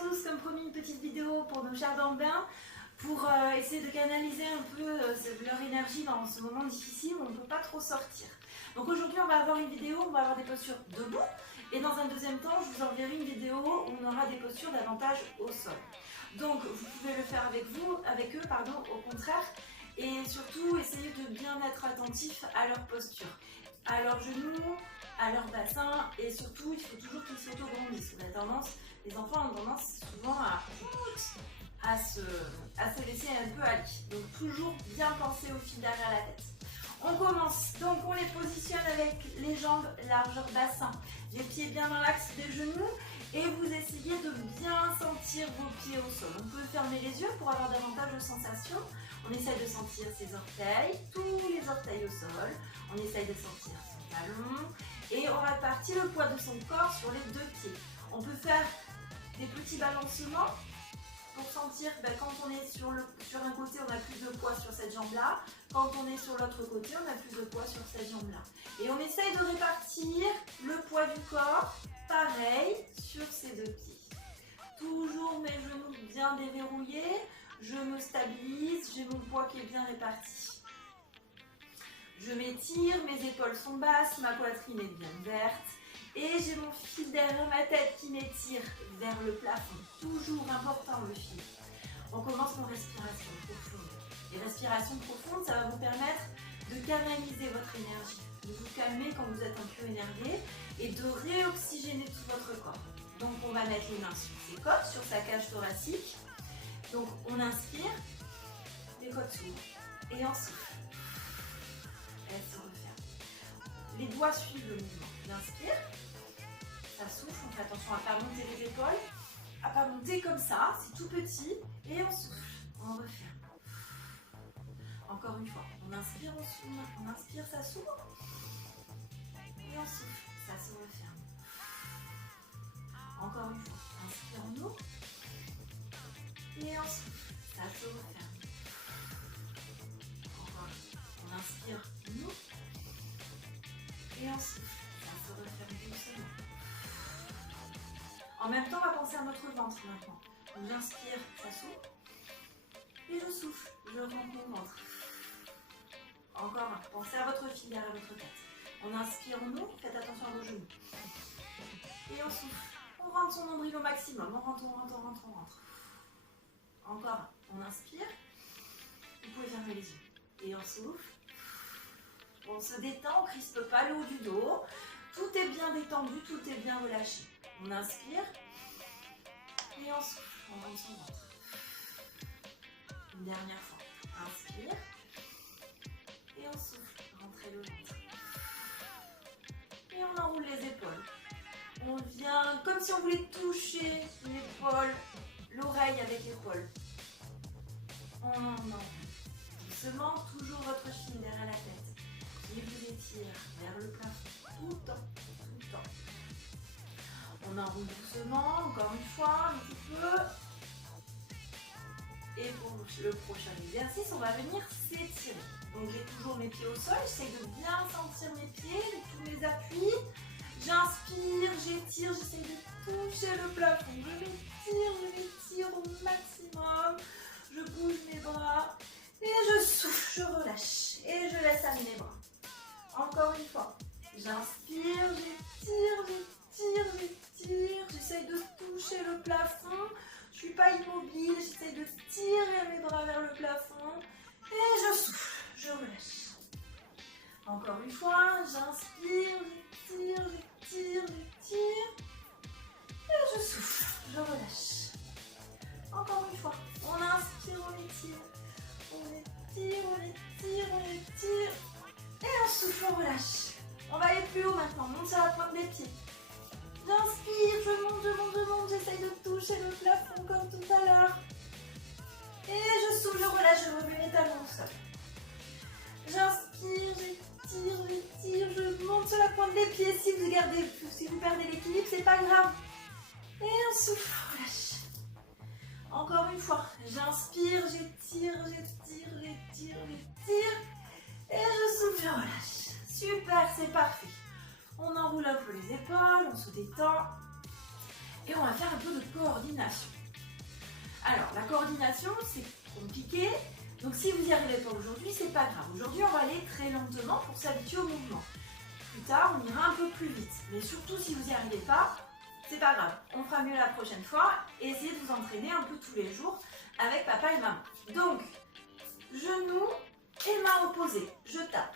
tous, comme promis une petite vidéo pour nos chers bambins, pour essayer de canaliser un peu leur énergie dans ce moment difficile où on ne peut pas trop sortir. Donc aujourd'hui on va avoir une vidéo, on va avoir des postures debout et dans un deuxième temps je vous enverrai une vidéo où on aura des postures davantage au sol. Donc vous pouvez le faire avec eux, au contraire, et surtout essayez de bien être attentif à leur posture, à leurs genoux, à leur bassin, et surtout il faut toujours qu'ils s'auto-grandissent. Les enfants ont tendance souvent à se laisser un peu aller. Donc toujours bien penser au fil derrière la tête. On commence, donc on les positionne avec les jambes largeur bassin, les pieds bien dans l'axe des genoux, et vous essayez de bien sentir vos pieds au sol. On peut fermer les yeux pour avoir davantage de sensations. On essaye de sentir ses orteils, tous les orteils au sol. On essaye de sentir son talon et on répartit le poids de son corps sur les deux pieds. On peut faire des petits balancements pour sentir quand on est sur un côté, on a plus de poids sur cette jambe-là. Quand on est sur l'autre côté, on a plus de poids sur cette jambe-là. Et on essaye de répartir le poids du corps, pareil, sur ces deux pieds. Toujours mes genoux bien déverrouillés, je me stabilise, j'ai mon poids qui est bien réparti. Je m'étire, mes épaules sont basses, ma poitrine est bien ouverte. Et j'ai mon fil derrière ma tête qui m'étire vers le plafond. Toujours important le fil. On commence nos respirations profondes. Les respirations profondes, ça va vous permettre de canaliser votre énergie, de vous calmer quand vous êtes un peu énervé et de réoxygéner tout votre corps. Donc on va mettre les mains sur ses côtes, sur sa cage thoracique. Donc on inspire, les côtes s'ouvrent et on souffle. Elle se referme. Les doigts suivent le mouvement. J'inspire, ça souffle, on fait attention à ne pas monter les épaules, à ne pas monter comme ça, c'est tout petit, et on souffle, on referme. Encore une fois, on inspire, on inspire, ça s'ouvre, et on souffle, ça se referme. Encore une fois, on inspire, on ouvre, et on souffle, ça se referme. Encore une fois, on inspire, on ouvre, et on souffle. Ça se referme doucement. En même temps, on va penser à notre ventre maintenant. Donc j'inspire, ça s'ouvre. Et je souffle, je rentre mon ventre. Encore un. Pensez à votre fil derrière votre tête. On inspire, on ouvre, faites attention à vos genoux. Et on souffle. On rentre son nombril au maximum. On rentre, on rentre, on rentre, on rentre. Encore un. On inspire. Vous pouvez fermer les yeux. Et on souffle. On se détend, on ne crispe pas le haut du dos. Tout est bien détendu, tout est bien relâché. On inspire et on souffle, on rentre son ventre. Une dernière fois. Inspire et on souffle, rentrez le ventre. Et on enroule les épaules. On vient comme si on voulait toucher l'épaule, l'oreille avec l'épaule. On enroule. Doucement, toujours votre fil derrière la tête. Et vous étire vers le plafond tout le temps, tout le temps. On enroule doucement, encore une fois, un petit peu. Et pour le prochain exercice, on va venir s'étirer. Donc j'ai toujours mes pieds au sol, j'essaie de bien sentir mes pieds, tous mes appuis. J'inspire, j'étire, j'essaie de toucher le plafond. Je m'étire au maximum. Je bouge mes bras et je souffle, je relâche et je laisse aller mes bras. Encore une fois, j'inspire, j'étire, j'essaye de toucher le plafond, je ne suis pas immobile, j'essaye de tirer mes bras vers le plafond et je souffle, je relâche. Encore une fois, j'inspire, j'étire et je souffle, je relâche. Encore une fois, on inspire, on étire. Et on souffle, on relâche. On va aller plus haut maintenant, on monte sur la pointe des pieds. J'inspire, je monte, j'essaye de toucher le plafond comme tout à l'heure. Et je souffle, je relâche, je remets mes talons au sol. J'inspire, j'étire, je monte sur la pointe des pieds. Si vous perdez l'équilibre, c'est pas grave. Et on souffle, on relâche. Encore une fois, j'inspire, j'étire. Et je souffle, je relâche. Super, c'est parfait. On enroule un peu les épaules, on se détend. Et on va faire un peu de coordination. Alors, la coordination, c'est compliqué. Donc, si vous n'y arrivez pas aujourd'hui, c'est pas grave. Aujourd'hui, on va aller très lentement pour s'habituer au mouvement. Plus tard, on ira un peu plus vite. Mais surtout, si vous n'y arrivez pas, c'est pas grave. On fera mieux la prochaine fois. Et essayez de vous entraîner un peu tous les jours avec papa et maman. Donc, genoux et mains opposées. Je tape.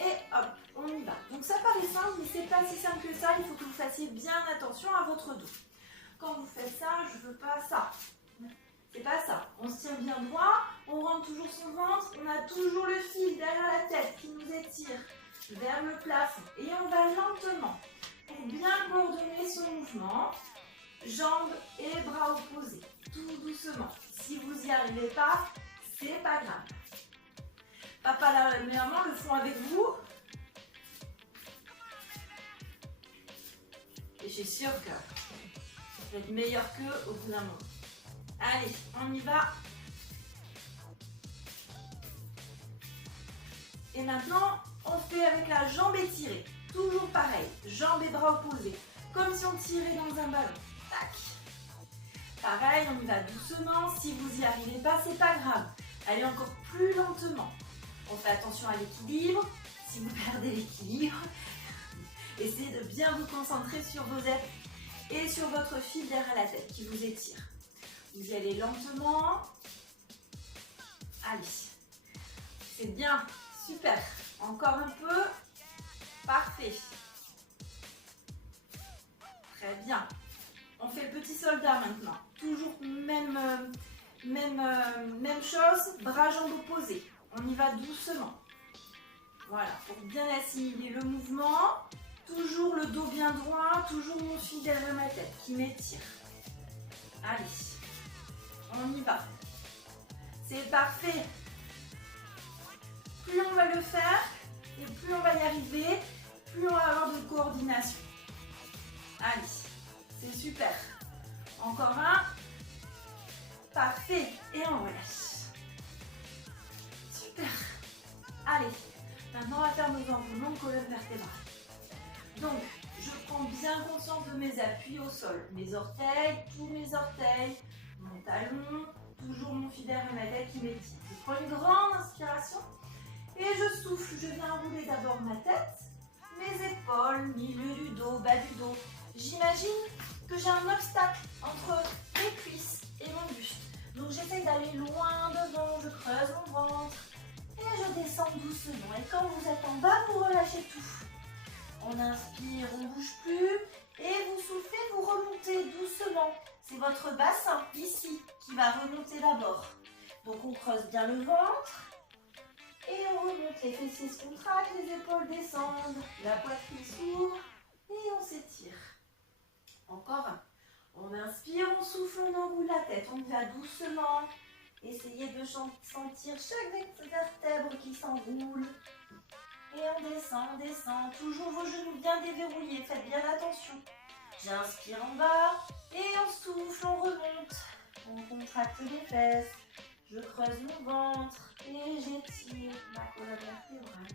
Et hop, on y va. Donc ça paraît simple, mais c'est pas si simple que ça. Il faut que vous fassiez bien attention à votre dos. Quand vous faites ça, je veux pas ça. C'est pas ça. On se tient bien droit, on rentre toujours son ventre, on a toujours le fil derrière la tête qui nous étire vers le plafond. Et on va lentement, pour bien coordonner son mouvement, jambes et bras opposés, tout doucement. Si vous n'y arrivez pas, c'est pas grave. Papa et maman le font avec vous. Et je suis sûre que vous êtes meilleur qu'eux au bout d'un moment. Allez, on y va. Et maintenant, on fait avec la jambe étirée. Toujours pareil, jambes et bras opposés. Comme si on tirait dans un ballon. Tac. Pareil, on y va doucement. Si vous n'y arrivez pas, c'est pas grave. Allez encore plus lentement. On fait attention à l'équilibre. Si vous perdez l'équilibre, essayez de bien vous concentrer sur vos épaules et sur votre fil derrière la tête qui vous étire. Vous y allez lentement. Allez. C'est bien. Super. Encore un peu. Parfait. Très bien. On fait le petit soldat maintenant. Toujours même chose. Bras, jambes opposés. On y va doucement. Voilà. Pour bien assimiler le mouvement. Toujours le dos bien droit. Toujours mon fil derrière ma tête qui m'étire. Allez. On y va. C'est parfait. Plus on va le faire et plus on va y arriver, plus on va avoir de coordination. Allez, c'est super. Encore un. Parfait. Et on relâche. Super. Allez, maintenant on va faire nos enroulements de colonne vertébrale. Donc, je prends bien conscience de mes appuis au sol. Mes orteils, tous mes orteils, mon talon, toujours mon fil derrière ma tête qui m'étire. Je prends une grande inspiration et je souffle. Je viens rouler d'abord ma tête, mes épaules, milieu du dos, bas du dos. J'imagine que j'ai un obstacle entre mes cuisses et mon buste. Donc j'essaye d'aller loin devant, je creuse mon ventre et je descends doucement. Et quand vous êtes en bas, vous relâchez tout. On inspire, on ne bouge plus et vous soufflez, vous remontez doucement. C'est votre bassin ici qui va remonter d'abord. Donc on creuse bien le ventre et on remonte. Les fessiers se contractent, les épaules descendent, la poitrine s'ouvre et on s'étire. Encore un. On inspire, on souffle, on enroule la tête, on va doucement. Essayez de sentir chaque vertèbre qui s'enroule. Et on descend, toujours vos genoux bien déverrouillés, faites bien attention. J'inspire en bas et on souffle, on remonte. On contracte les fesses, je creuse mon ventre et j'étire ma colonne vertébrale.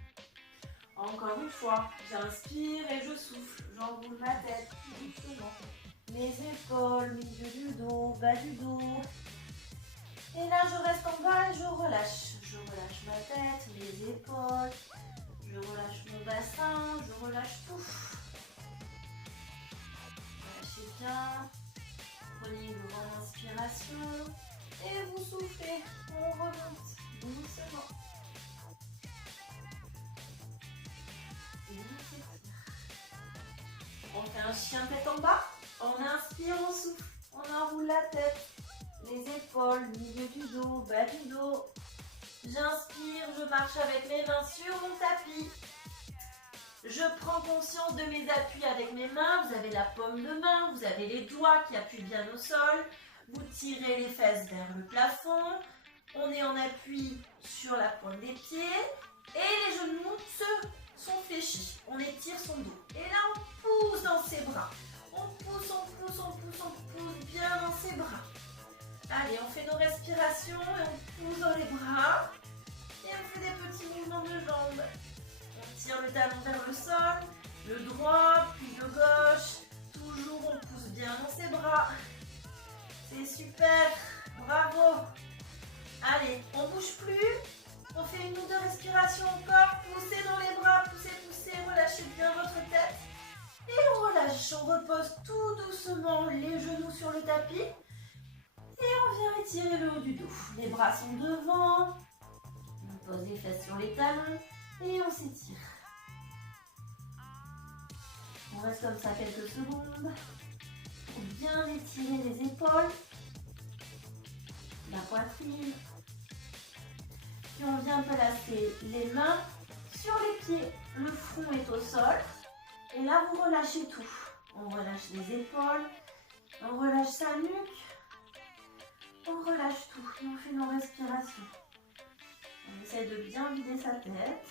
Encore une fois, j'inspire et je souffle, j'enroule ma tête doucement. Mes épaules, milieu du dos, bas du dos. Et là, je reste en bas et je relâche. Je relâche ma tête, mes épaules. Je relâche mon bassin, je relâche tout. Relâchez bien. Prenez une grande inspiration. Et vous soufflez. On remonte doucement. Et on s'étire. On fait un chien tête en bas. On inspire, on souffle. On enroule la tête. Les épaules, milieu du dos, bas du dos. J'inspire, je marche avec mes mains sur mon tapis. Je prends conscience de mes appuis avec mes mains. Vous avez la paume de main, vous avez les doigts qui appuient bien au sol. Vous tirez les fesses vers le plafond. On est en appui sur la pointe des pieds. Et les genoux sont fléchis. On étire son dos. Et là, on pousse dans ses bras. On pousse bien dans ses bras. Allez, on fait nos respirations et on pousse dans les bras. Et on fait des petits mouvements de jambes. On tire le talon vers le sol, le droit, puis le gauche. Toujours on pousse bien bien dans ses bras. C'est super. Bravo. Allez, on bouge plus. On fait une ou deux respirations encore. Poussez dans les bras, poussez, poussez. Relâchez bien votre tête. Et on relâche. On repose tout doucement les genoux sur le tapis. Et on vient étirer le haut du dos. Les bras sont devant. On pose les fesses sur les talons. Et on s'étire. On reste comme ça quelques secondes. Pour bien étirer les épaules. La poitrine. Puis on vient placer les mains sur les pieds. Le front est au sol. Et là, vous relâchez tout. On relâche les épaules. On relâche sa nuque. On relâche tout. Et on fait nos respirations. On essaie de bien vider sa tête.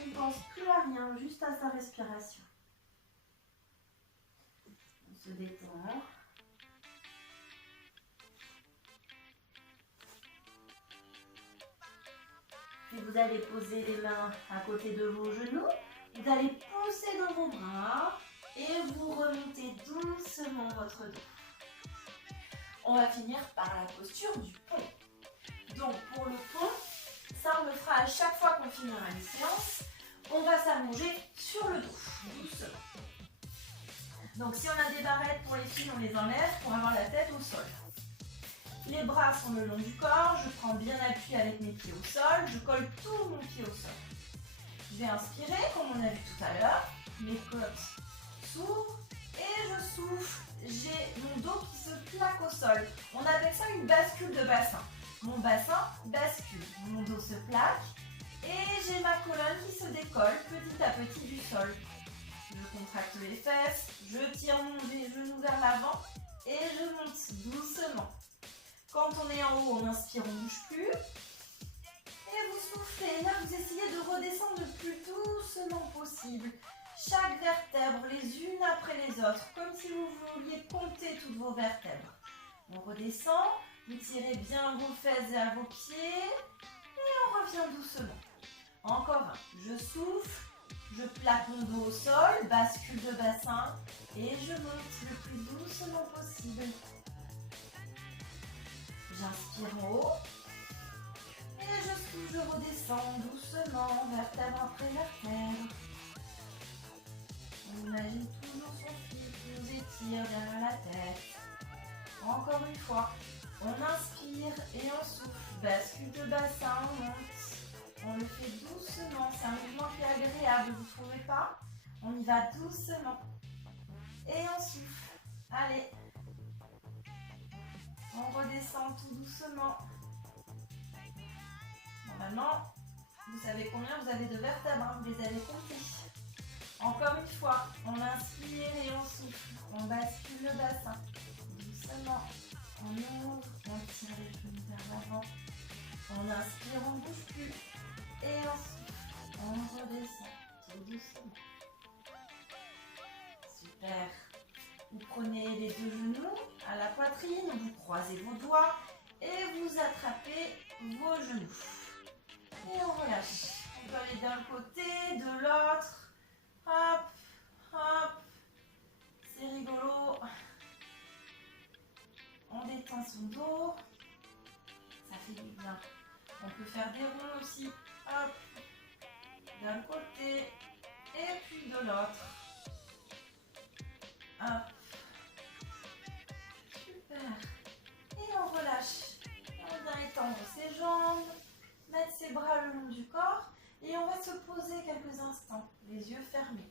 On ne pense plus à rien, juste à sa respiration. On se détend. Puis vous allez poser les mains à côté de vos genoux. Vous allez pousser dans vos bras et vous remontez doucement votre dos. On va finir par la posture du pont. Donc pour le pont, ça on le fera à chaque fois qu'on finira une séance. On va s'allonger sur le dos, doucement. Donc si on a des barrettes pour les filles, on les enlève pour avoir la tête au sol. Les bras sont le long du corps, je prends bien appui avec mes pieds au sol, je colle tout mon pied au sol. Je vais inspirer comme on a vu tout à l'heure, mes côtes s'ouvrent et je souffle. J'ai mon dos qui se plaque au sol. On appelle ça une bascule de bassin. Mon bassin bascule, mon dos se plaque et j'ai ma colonne qui se décolle petit à petit du sol. Je contracte les fesses, je tire mon genou vers l'avant et je monte doucement. Quand on est en haut, on inspire, on ne bouge plus. Et vous soufflez. Là, vous essayez de redescendre le plus doucement possible. Chaque vertèbre, les unes après les autres, comme si vous vouliez compter toutes vos vertèbres. On redescend, vous tirez bien vos fesses vers vos pieds et on revient doucement. Encore un. Je souffle, je plaque mon dos au sol, bascule de bassin et je monte le plus doucement possible. J'inspire en haut et je souffle, je redescends doucement, vertèbre après vertèbre. On imagine toujours son fil qui nous étire derrière la tête. Encore une fois, on inspire et on souffle, bascule de bassin, on monte. On le fait doucement, c'est un mouvement qui est agréable, vous ne trouvez pas? On y va doucement. Et on souffle. Allez. On redescend tout doucement. Normalement, vous savez combien vous avez de vertèbres, vous les avez comptées. Encore une fois, on inspire et on souffle. On bascule le bassin. Doucement. On ouvre, on tire les genoux vers l'avant. On inspire, on ne bouge plus. Et on souffle. On redescend tout doucement. Super. Vous prenez les deux genoux à la poitrine, vous croisez vos doigts et vous attrapez vos genoux. Et on relâche. On peut aller d'un côté, de l'autre. Hop, hop. C'est rigolo. On détend son dos. Ça fait du bien. On peut faire des ronds aussi. Hop. D'un côté et puis de l'autre. Hop. Et on relâche. On vient étendre ses jambes, mettre ses bras le long du corps et on va se poser quelques instants, les yeux fermés.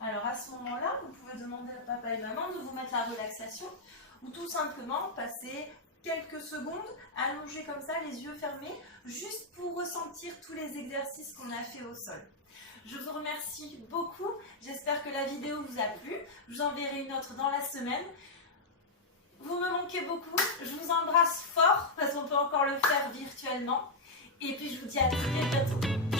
Alors à ce moment-là, vous pouvez demander à papa et maman de vous mettre la relaxation ou tout simplement passer quelques secondes allongés comme ça, les yeux fermés, juste pour ressentir tous les exercices qu'on a fait au sol. Je vous remercie beaucoup, j'espère que la vidéo vous a plu. Je vous enverrai une autre dans la semaine. Vous me manquez beaucoup, je vous embrasse fort parce qu'on peut encore le faire virtuellement. Et puis je vous dis à très bientôt.